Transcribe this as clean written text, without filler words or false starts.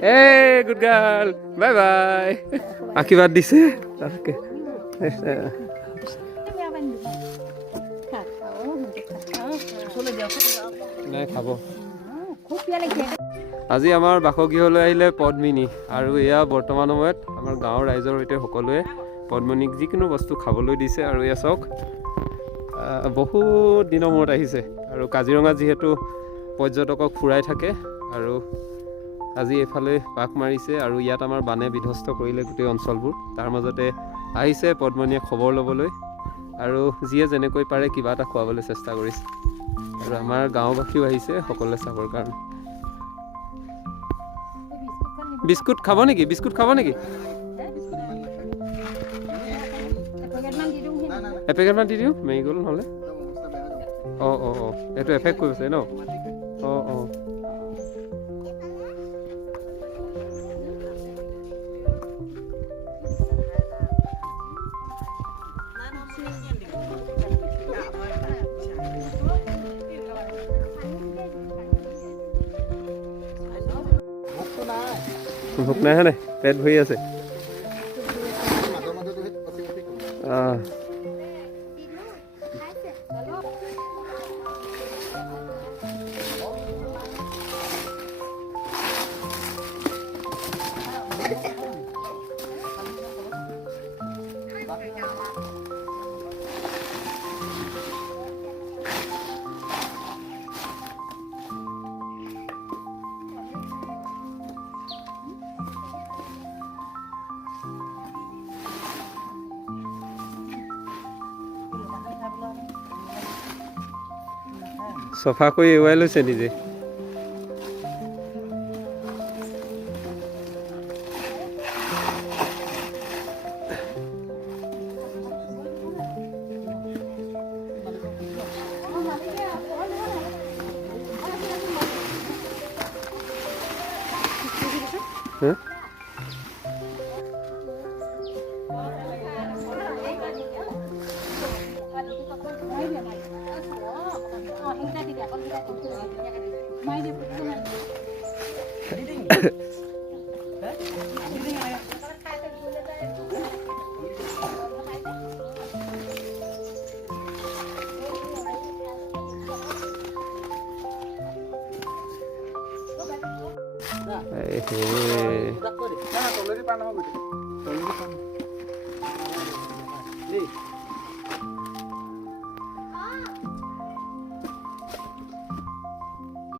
Hey, good girl. Bye bye. আশীৰ্বাদ দিছে তাকে নাই খাব। আজি আমাৰ বাসগৃহলৈ আহিলে পদ্মিনী আৰু এয়া বৰ্তমান সময়ত আমাৰ গাঁৱৰ ৰাইজৰ সৈতে সকলোৱে পদ্মিনীক যিকোনো বস্তু খাবলৈ দিছে। আৰু এয়া চাওক বহুত দিনৰ মূৰত আহিছে আৰু কাজিৰঙা যিহেতু পৰ্যটকক ফুৰাই থাকে আৰু আজি এইফালে পাক মাৰিছে আৰু ইয়াত আমাৰ বানে বিধ্বস্ত কৰিলে গোটেই অঞ্চলবোৰ। তাৰ মাজতে আহিছে পদ্মনীয়ে খবৰ ল'বলৈ আৰু যিয়ে যেনেকৈ পাৰে কিবা এটা খুৱাবলৈ চেষ্টা কৰিছে আৰু আমাৰ গাঁওবাসীও আহিছে সকলোৱে চাবৰ কাৰণে। বিস্কুট খাব নেকি? বিস্কুট খাব নেকি? এপেকেটমান দি দিওঁ মেৰিগ'ল্ড নহ'লে। অঁ অঁ অঁ এইটো এফেক্ট কৰিছে ন? অঁ অঁ ভোক নাই নাই পেট ভৰি আছে। চফা কৰি এৰুৱাই লৈছে নিজে।